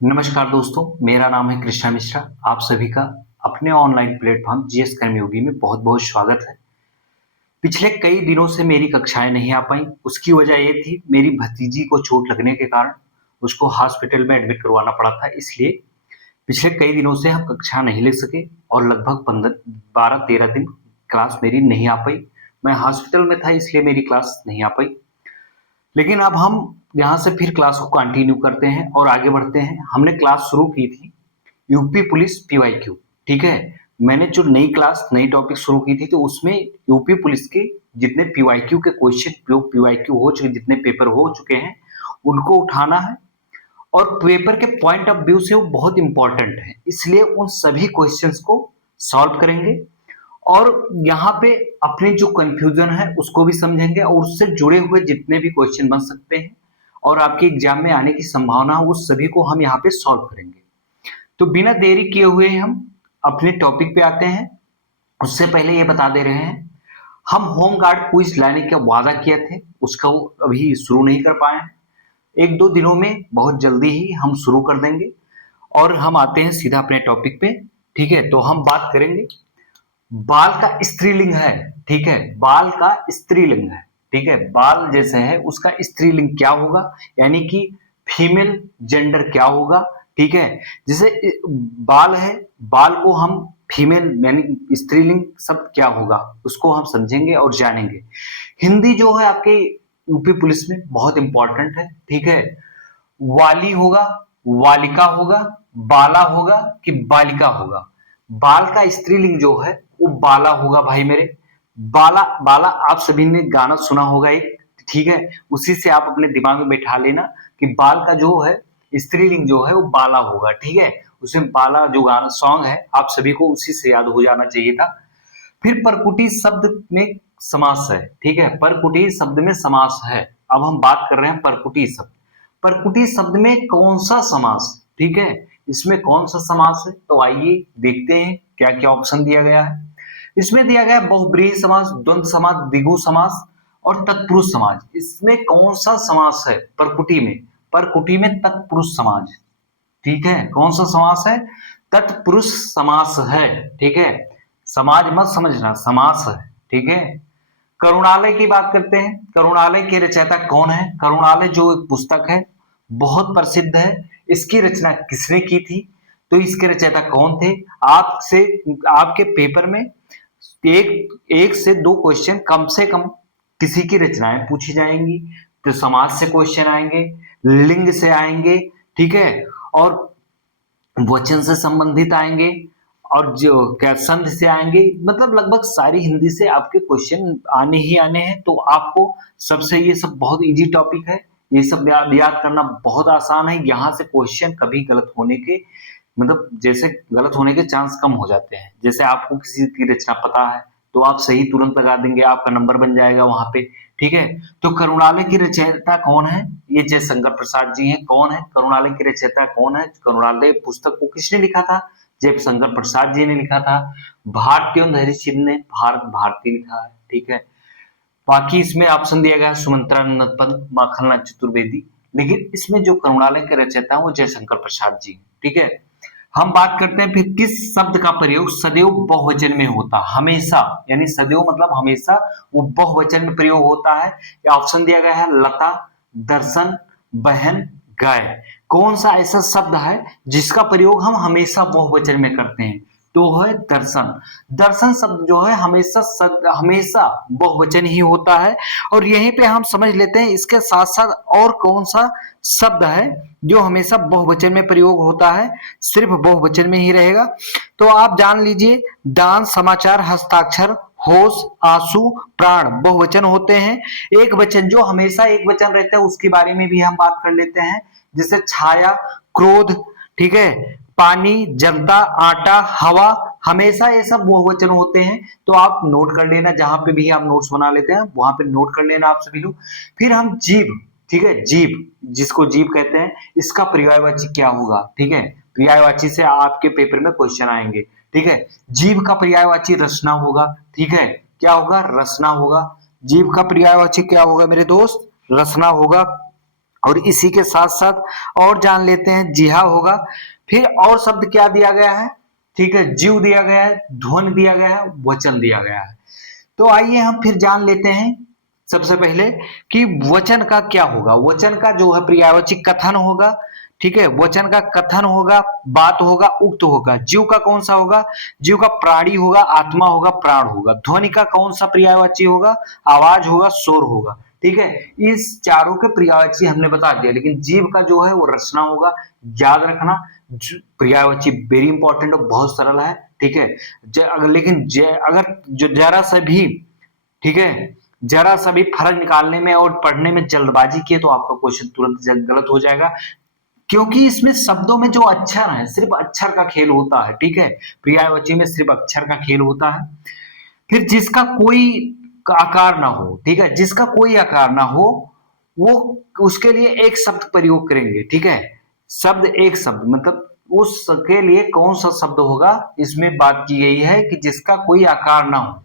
नमस्कार दोस्तों, मेरा नाम है कृष्णा मिश्रा। आप सभी का अपने ऑनलाइन प्लेटफॉर्म जीएस कर्मयोगी में बहुत-बहुत स्वागत है। पिछले कई दिनों से मेरी कक्षाएँ नहीं आ पाईं, उसकी वजह ये थी मेरी भतीजी को चोट लगने के कारण उसको हॉस्पिटल में एडमिट करवाना पड़ा था। इसलिए पिछले कई दिनों से हम कक्षा नहीं ले सके और लगभग 15 12-13 दिन क्लास मेरी नहीं आ पाई। मैं हॉस्पिटल में था इसलिए मेरी क्लास नहीं आ पाई। लेकिन अब हम यहाँ से फिर क्लास को कंटिन्यू करते हैं और आगे बढ़ते हैं। हमने क्लास शुरू की थी यूपी पुलिस पीवाईक्यू, ठीक है? मैंने जो नई क्लास, नई टॉपिक शुरू की थी तो उसमें यूपी पुलिस के जितने पीवाईक्यू के क्वेश्चन, जो पीवाईक्यू हो चुके, जितने पेपर हो चुके हैं, उनको उठाना है और पेपर के पॉइंट ऑफ व्यू से वो बहुत इंपॉर्टेंट है। इसलिए उन सभी क्वेश्चंस को सॉल्व करेंगे और यहाँ पे अपने जो कंफ्यूजन है उसको भी समझेंगे और उससे जुड़े हुए जितने भी क्वेश्चन बन सकते हैं और आपके एग्जाम में आने की संभावना हो उस सभी को हम यहाँ पे सॉल्व करेंगे। तो बिना देरी किए हुए हम अपने टॉपिक पे आते हैं। उससे पहले ये बता दे रहे हैं, हम होम गार्ड क्विज लाने का वादा किए थे, उसका अभी शुरू नहीं कर पाए हैं। एक दो दिनों में बहुत जल्दी ही हम शुरू कर देंगे और हम आते हैं सीधा अपने टॉपिक पे। ठीक है, तो हम बात करेंगे बाल का स्त्रीलिंग है। ठीक है, बाल का स्त्रीलिंग है। ठीक है, बाल जैसे है उसका स्त्रीलिंग क्या होगा, यानी कि फीमेल जेंडर क्या होगा। ठीक है, जैसे बाल है, बाल को हम फीमेल यानी स्त्रीलिंग शब्द क्या होगा उसको हम समझेंगे और जानेंगे। हिंदी जो है आपके यूपी पुलिस में बहुत इंपॉर्टेंट है। ठीक है, वाली होगा, वालिका होगा, बाला होगा कि बालिका होगा। बाल का स्त्रीलिंग जो है वो बाला होगा भाई मेरे। बाला बाला आप सभी ने गाना सुना होगा एक, ठीक है, उसी से आप अपने दिमाग में बैठा लेना कि बाल का जो है स्त्रीलिंग जो है वो बाला होगा। ठीक है, उसमें बाला जो गाना सॉन्ग है आप सभी को उसी से याद हो जाना चाहिए था। फिर परकुटी शब्द में समास है। ठीक है, परकुटी शब्द में समास है। अब हम बात कर रहे हैं परकुटी शब्द। परकुटी शब्द में कौन सा समास, ठीक है, इसमें कौन सा समास है, तो आइए देखते हैं क्या क्या ऑप्शन दिया गया है। इसमें दिया गया बहुब्रीहि समास, द्वंद्व समास, द्विगु समास और तत्पुरुष समास। इसमें कौन सा समास है परकुटी में? परकुटी में तत्पुरुष समास। ठीक है, कौन सा समास है? तत्पुरुष समास है। ठीक है, समाज मत समझना, समास है। ठीक है, करुणालय की बात करते हैं। करुणालय के रचयिता कौन है? करुणालय जो एक पुस्तक है बहुत प्रसिद्ध है, इसकी रचना किसने की थी? तो इसके रचयिता कौन थे? आपसे आपके पेपर में एक एक से दो क्वेश्चन कम से कम किसी की रचनाएं पूछी जाएंगी। तो समाज से क्वेश्चन आएंगे, लिंग से आएंगे, ठीक है, और वचन से संबंधित आएंगे और जो क्या संधि से आएंगे। मतलब लगभग सारी हिंदी से आपके क्वेश्चन आने ही आने हैं। तो आपको सबसे ये सब बहुत इजी टॉपिक है, ये सब याद करना बहुत आसान है। यहाँ से क्वेश्चन कभी गलत होने के मतलब जैसे गलत होने के चांस कम हो जाते हैं। जैसे आपको किसी की रचना पता है तो आप सही तुरंत लगा देंगे, आपका नंबर बन जाएगा वहां पे। ठीक है, तो करुणालय की रचयिता कौन है? ये जयशंकर प्रसाद जी हैं। कौन है करुणालय की रचयिता? कौन है? करुणालय पुस्तक को किसने लिखा था? जयशंकर प्रसाद जी ने लिखा था। भारतीय धैर्यशील ने भारत भारती लिखा है। ठीक है, बाकी इसमें ऑप्शन दिया गया है सुमंत्रा नंदन, माखनलाल चतुर्वेदी, लेकिन इसमें जो करुणालय के रचयिता है वो जयशंकर प्रसाद जी। ठीक है, हम बात करते हैं फिर किस शब्द का प्रयोग सदैव बहुवचन में होता है? हमेशा, यानी सदैव मतलब हमेशा वो बहुवचन में प्रयोग होता है। या ऑप्शन दिया गया है लता, दर्शन, बहन, गाय। कौन सा ऐसा शब्द है जिसका प्रयोग हम हमेशा बहुवचन में करते हैं? तो है दर्शन। दर्शन शब्द जो है हमेशा बहुवचन ही होता है। और यहीं पे हम समझ लेते हैं इसके साथ साथ और कौन सा शब्द है जो हमेशा बहुवचन में प्रयोग होता है, सिर्फ बहुवचन में ही रहेगा। तो आप जान लीजिए, दान, समाचार, हस्ताक्षर, होश, आंसू, प्राण बहुवचन होते हैं। एक वचन जो हमेशा एक वचन रहता है उसके बारे में भी हम बात कर लेते हैं, जैसे छाया, क्रोध, ठीक है, पानी, जनता, आटा, हवा, हमेशा ये सब बहुवचन होते हैं। तो आप नोट कर लेना, जहां पे भी आप नोट्स बना लेते हैं वहां पे नोट कर लेना आप सभी लोग। फिर हम जीव, ठीक है, जीव जिसको जीव कहते हैं, इसका पर्यायवाची क्या होगा? ठीक है, पर्यायवाची से आपके पेपर में क्वेश्चन आएंगे। ठीक है, जीव का पर्यायवाची रचना होगा। ठीक है, क्या होगा? रचना होगा। जीव का पर्यायवाची क्या होगा मेरे दोस्त? रचना होगा। और इसी के साथ साथ और जान लेते हैं जिहा होगा। फिर और शब्द क्या दिया गया है, ठीक है, जीव दिया गया है, ध्वनि दिया गया है, वचन दिया गया है। तो आइए हम फिर जान लेते हैं सबसे पहले कि वचन का क्या होगा। वचन का जो है पर्यायवाची कथन होगा, ठीक है, वचन का कथन होगा, बात होगा, उक्त होगा। जीव का कौन सा होगा, जीव का प्राणी होगा, आत्मा होगा, प्राण होगा। ध्वनि का कौन सा पर्यायवाची होगा, आवाज होगा, शोर होगा, ठीक है। इस चारों के पर्यायवाची हमने बता दिया, लेकिन जीव का जो है वो रचना होगा। याद रखना पर्यायवाची वेरी इंपॉर्टेंट और बहुत सरल है, ठीक है। लेकिन अगर जो जरा सा भी, ठीक है, जरा सा भी फर्क निकालने में और पढ़ने में जल्दबाजी किए तो आपका क्वेश्चन तुरंत गलत हो जाएगा, क्योंकि इसमें शब्दों में जो अक्षर है सिर्फ अक्षर का खेल होता है, ठीक है। पर्यायवाची में सिर्फ अक्षर का खेल होता है। फिर जिसका कोई आकार ना हो, ठीक है, जिसका कोई आकार ना हो वो उसके लिए एक शब्द प्रयोग करेंगे, ठीक है। शब्द एक शब्द मतलब उसके लिए कौन सा शब्द होगा, इसमें बात की गई है कि जिसका कोई आकार ना हो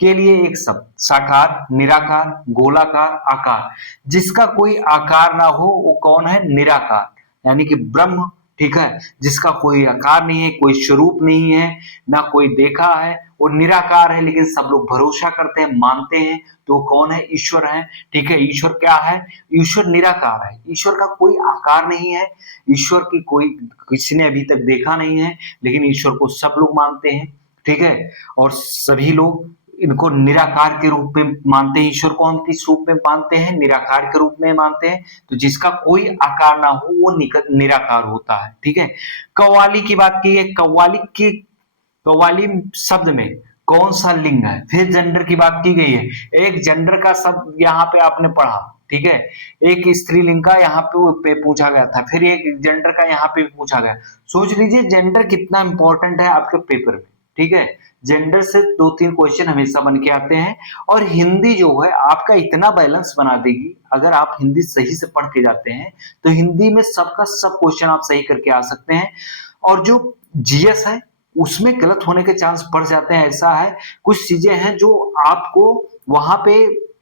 के लिए एक शब्द, साकार, निराकार, गोलाकार, आकार। जिसका कोई आकार ना हो वो कौन है, निराकार, यानी कि ब्रह्म, ठीक है। जिसका कोई आकार नहीं है, कोई स्वरूप नहीं है, ना कोई देखा है, वो निराकार है, लेकिन सब लोग भरोसा करते हैं, मानते हैं, तो कौन है, ईश्वर है, ठीक है। ईश्वर क्या है, ईश्वर निराकार है, ईश्वर का कोई आकार नहीं है, ईश्वर की कोई किसी ने अभी तक देखा नहीं है, लेकिन ईश्वर को सब लोग मानते हैं, ठीक है। और सभी लोग इनको निराकार के रूप में मानते हैं। ईश्वर को हम किस रूप में मानते हैं, निराकार के रूप में मानते हैं। तो जिसका कोई आकार ना हो वो निराकार होता है, ठीक है। कव्वाली की बात की है, कव्वाली शब्द में कौन सा लिंग है। फिर जेंडर की बात की गई है, एक जेंडर का शब्द यहाँ पे आपने पढ़ा, ठीक है। एक स्त्रीलिंग का यहाँ पे पूछा गया था, फिर एक जेंडर का यहाँ पे पूछा गया। सोच लीजिए जेंडर कितना इंपॉर्टेंट है आपके पेपर में, ठीक है। जेंडर से 2-3 क्वेश्चन हमेशा बन के आते हैं। और हिंदी जो है आपका इतना बैलेंस बना देगी, अगर आप हिंदी सही से पढ़ के जाते हैं तो हिंदी में सबका सब क्वेश्चन आप सही करके आ सकते हैं। और जो जीएस है उसमें गलत होने के चांस बढ़ जाते हैं। ऐसा है कुछ चीजें हैं जो आपको वहां पे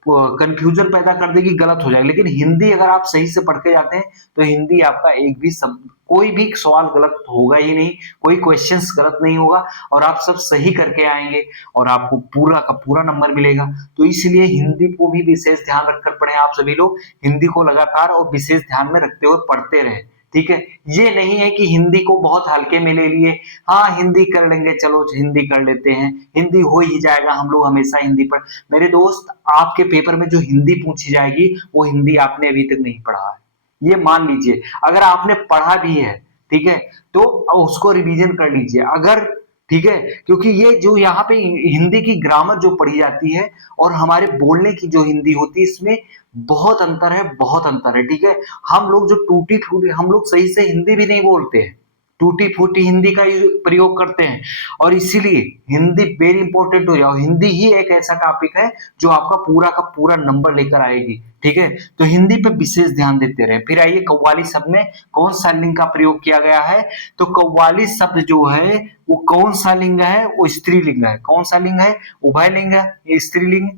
कंफ्यूजन पैदा कर देगी, गलत हो जाएगा। लेकिन हिंदी अगर आप सही से पढ़ के जाते हैं तो हिंदी आपका एक भी शब्द, कोई भी सवाल गलत होगा ही नहीं, कोई क्वेश्चंस गलत नहीं होगा, और आप सब सही करके आएंगे और आपको पूरा का पूरा नंबर मिलेगा। तो इसलिए हिंदी को भी विशेष ध्यान रखकर पढ़ें। आप सभी लोग हिंदी को लगातार और विशेष ध्यान में रखते हुए पढ़ते रहें, ठीक है। ये नहीं है कि हिंदी को बहुत हल्के में ले लिए, हाँ हिंदी कर लेंगे, चलो हिंदी कर लेते हैं, हिंदी हो ही जाएगा, हम लोग हमेशा हिंदी पढ़। मेरे दोस्त, आपके पेपर में जो हिंदी पूछी जाएगी वो हिंदी आपने अभी तक नहीं पढ़ा है, ये मान लीजिए। अगर आपने पढ़ा भी है, ठीक है, तो उसको रिवीजन कर लीजिए अगर, ठीक है। क्योंकि ये जो यहाँ पे हिंदी की ग्रामर जो पढ़ी जाती है और हमारे बोलने की जो हिंदी होती है, इसमें बहुत अंतर है, बहुत अंतर है, ठीक है। हम लोग जो टूटी फूटी, हम लोग सही से हिंदी भी नहीं बोलते हैं, टूटी फूटी हिंदी का प्रयोग करते हैं। और इसीलिए हिंदी वेरी इंपॉर्टेंट हो जाओ। हिंदी ही एक ऐसा टॉपिक है जो आपका पूरा का पूरा नंबर लेकर आएगी, ठीक है। तो हिंदी पे विशेष ध्यान देते रहे। फिर आइए कव्वाली शब्द में कौन सा लिंग का प्रयोग किया गया है। तो कव्वाली शब्द जो है वो कौन सा लिंग है, वो स्त्रीलिंग है। कौन सा लिंग है, उभय लिंग है, स्त्रीलिंग,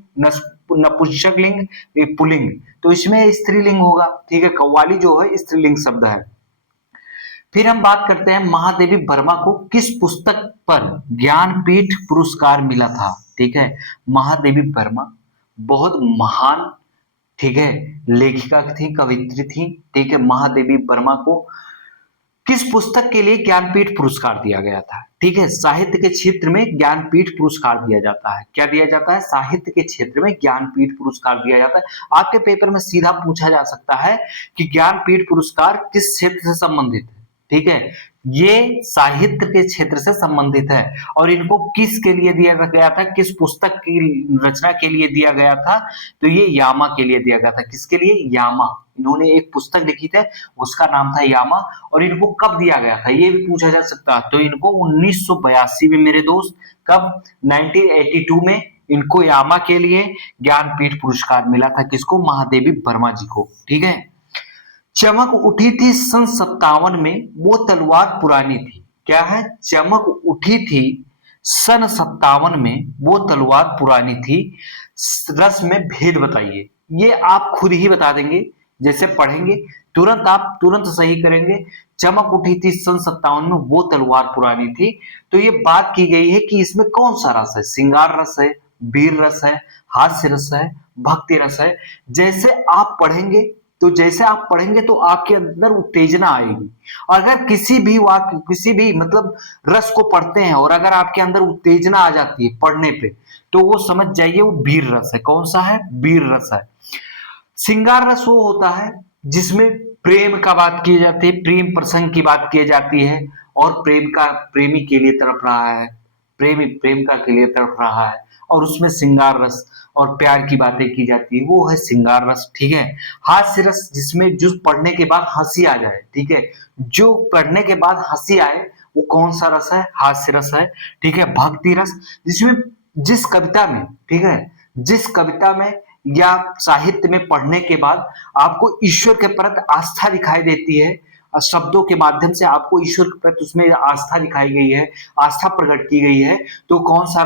नपुंसक लिंग, पुल्लिंग। तो इसमें स्त्रीलिंग होगा, ठीक है। कव्वाली जो है स्त्रीलिंग शब्द है। फिर हम बात करते हैं महादेवी वर्मा को किस पुस्तक पर ज्ञानपीठ पुरस्कार मिला था, ठीक है। महादेवी वर्मा बहुत महान, ठीक है, लेखिका थी, कवित्री थी, ठीक है। महादेवी वर्मा को किस पुस्तक के लिए ज्ञानपीठ पुरस्कार दिया गया था, ठीक है। साहित्य के क्षेत्र में ज्ञानपीठ पुरस्कार दिया जाता है। क्या दिया जाता है, साहित्य के क्षेत्र में ज्ञानपीठ पुरस्कार दिया जाता है। आपके पेपर में सीधा पूछा जा सकता है कि ज्ञानपीठ पुरस्कार किस क्षेत्र से संबंधित है, ठीक है। ये साहित्य के क्षेत्र से संबंधित है। और इनको किसके लिए दिया गया था, किस पुस्तक की रचना के लिए दिया गया था, तो ये यामा के लिए दिया गया था। किसके लिए, यामा। इन्होंने एक पुस्तक लिखी थी, उसका नाम था यामा। और इनको कब दिया गया था ये भी पूछा जा सकता है। तो इनको 1982 में मेरे दोस्त, कब, 1982 में इनको यामा के लिए ज्ञानपीठ पुरस्कार मिला था। किसको, महादेवी वर्मा जी को, ठीक है। चमक उठी थी सन 57 में, वो तलवार पुरानी थी। क्या है, चमक उठी थी सन 57 में, वो तलवार पुरानी थी। रस में भेद बताइए। ये आप खुद ही बता देंगे, जैसे पढ़ेंगे तुरंत आप तुरंत सही करेंगे। चमक उठी थी सन 57 में वो तलवार पुरानी थी। तो ये बात की गई है कि इसमें कौन सा रस है, श्रृंगार रस है, वीर रस है, हास्य रस है, भक्ति रस है। जैसे आप पढ़ेंगे तो आपके अंदर उत्तेजना आएगी। अगर किसी भी मतलब रस को पढ़ते हैं और अगर आपके अंदर उत्तेजना आ जाती है पढ़ने पे, तो वो समझ जाइए वो वीर रस है। कौन सा है? वीर रस है। श्रृंगार रस वो होता है जिसमें प्रेम का बात की जाती है, प्रेम प्रसंग की बात की जाती है और प्रेमी के लिए तड़प रहा है, प्रेमी प्रेम का के लिए तड़प रहा है और उसमें श्रृंगार रस और प्यार की बातें की जाती है, वो है श्रृंगार रस। ठीक है। हास्य रस जिसमें जो पढ़ने के बाद हंसी आ जाए। ठीक है। जो पढ़ने के बाद हंसी आए वो कौन सा रस है? हास्य रस है। ठीक है। भक्ति रस जिसमें जिस कविता में, ठीक है, जिस कविता में या साहित्य में पढ़ने के बाद आपको ईश्वर के प्रति आस्था दिखाई देती है, शब्दों के माध्यम से आपको ईश्वर के प्रति उसमें आस्था दिखाई गई है, आस्था प्रकट की गई है, तो कौन सा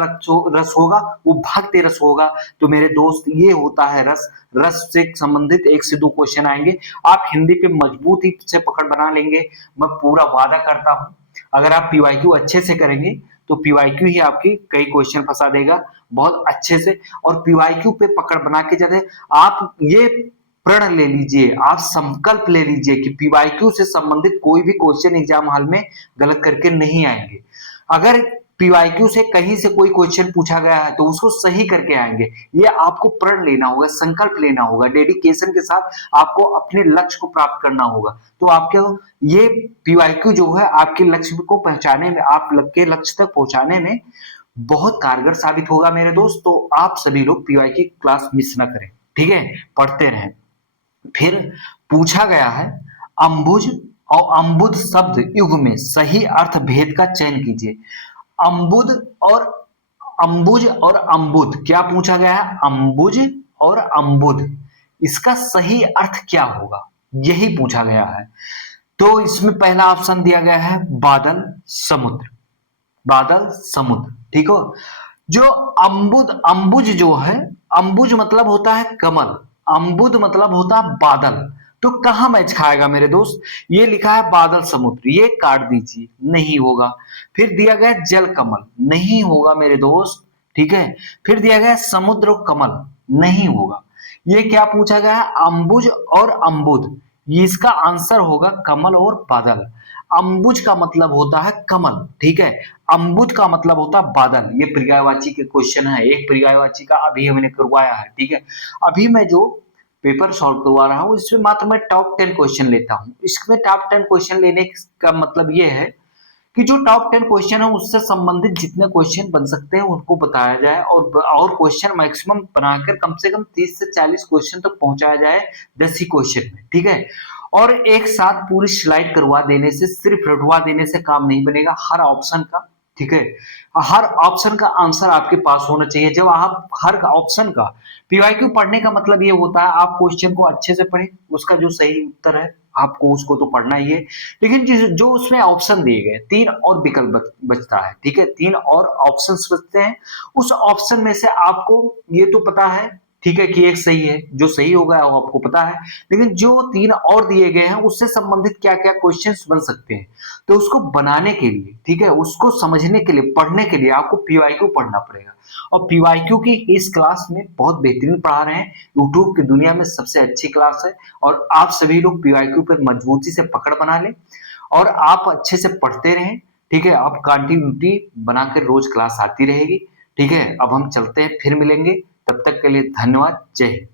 रस होगा? वो भक्ति रस होगा। तो मेरे दोस्त ये होता है रस। रस से संबंधित 1 से 2 क्वेश्चन आएंगे। आप हिंदी पे मजबूती से पकड़ बना लेंगे, मैं पूरा वादा करता हूं। अगर आप पीवाईक्यू अच्छे से करेंगे तो पीवाईक्यू ही आपकी कई क्वेश्चन फंसा देगा बहुत अच्छे से। और पीवाईक्यू पे पकड़ बना के जाते आप ये प्रण ले लीजिए, आप संकल्प ले लीजिए कि पीवाईक्यू से संबंधित कोई भी क्वेश्चन एग्जाम हॉल में गलत करके नहीं आएंगे। अगर पीवाईक्यू से कहीं से कोई क्वेश्चन पूछा गया है तो उसको सही करके आएंगे। ये आपको प्रण लेना होगा, संकल्प लेना होगा, डेडिकेशन के साथ आपको अपने लक्ष्य को प्राप्त करना होगा। तो आपके ये पीवाईक्यू जो है आपके लक्ष्य को पहुंचाने में, आप के लक्ष्य तक पहुंचाने में बहुत कारगर साबित होगा मेरे दोस्त। तो आप सभी लोग पीवाईक्यू क्लास मिस ना करें। ठीक है। पढ़ते रहें। फिर पूछा गया है अम्बुज और अम्बुद शब्द युग में सही अर्थ भेद का चयन कीजिए। अम्बुद और अम्बुज और अम्बुद, क्या पूछा गया है? अम्बुज और अम्बुद, इसका सही अर्थ क्या होगा, यही पूछा गया है। तो इसमें पहला ऑप्शन दिया गया है बादल समुद्र, बादल समुद्र। ठीक हो। जो अम्बुज जो है, अम्बुज मतलब होता है कमल, अम्बुद मतलब होता है बादल। तो कहां मैच खाएगा मेरे दोस्त? ये लिखा है बादल समुद्र, ये काट दीजिए, नहीं होगा। फिर दिया गया जल कमल, नहीं होगा मेरे दोस्त। ठीक है। फिर दिया गया समुद्र कमल, नहीं होगा। ये क्या पूछा गया है? अम्बुज और अम्बुद, ये इसका आंसर होगा कमल और बादल। अम्बुज का मतलब होता है कमल। ठीक है। अम्बुज का मतलब होता है बादल। ये पर्यायवाची के क्वेश्चन है, एक पर्यायवाची का अभी हमने करवाया है। ठीक है। अभी मैं जो पेपर सॉल्व करवा रहा हूं इसमें मात्र मैं टॉप 10 क्वेश्चन लेता हूं। इसमें टॉप 10 क्वेश्चन लेने का मतलब ये है कि जो टॉप 10 क्वेश्चन है उससे संबंधित जितने क्वेश्चन बन सकते हैं उनको बताया जाए और क्वेश्चन मैक्सिमम बनाकर कम से कम 30 से 40 क्वेश्चन तक पहुंचाया जाए 10 ही क्वेश्चन में। ठीक है। और एक साथ पूरी स्लाइड करवा देने से, सिर्फ रटवा देने से काम नहीं बनेगा। हर ऑप्शन का, ठीक है, हर ऑप्शन का आंसर आपके पास होना चाहिए। जब आप हर ऑप्शन का पीवाईक्यू पढ़ने का मतलब ये होता है आप क्वेश्चन को अच्छे से पढ़ें, उसका जो सही उत्तर है आपको उसको तो पढ़ना ही है। लेकिन जो उसमें ऑप्शन दिए गए 3 और विकल्प बचता है। ठीक है। 3 और ऑप्शन बचते हैं। उस ऑप्शन में से आपको ये तो पता है, ठीक है, कि एक सही है, जो सही होगा वो आपको पता है। लेकिन जो 3 और दिए गए हैं उससे संबंधित क्या क्या क्वेश्चंस बन सकते हैं, तो उसको बनाने के लिए, ठीक है, उसको समझने के लिए, पढ़ने के लिए आपको पीवाईक्यू पढ़ना पड़ेगा। और पीवाईक्यू की इस क्लास में बहुत बेहतरीन पढ़ा रहे हैं, यूट्यूब की दुनिया में सबसे अच्छी क्लास है। और आप सभी लोग पीवाईक्यू पर मजबूती से पकड़ बना लें और आप अच्छे से पढ़ते रहें। ठीक है। आप कंटिन्यूटी बनाकर रोज क्लास आती रहेगी। ठीक है। अब हम चलते हैं, फिर मिलेंगे। तब तक के लिए धन्यवाद। जय हिंद।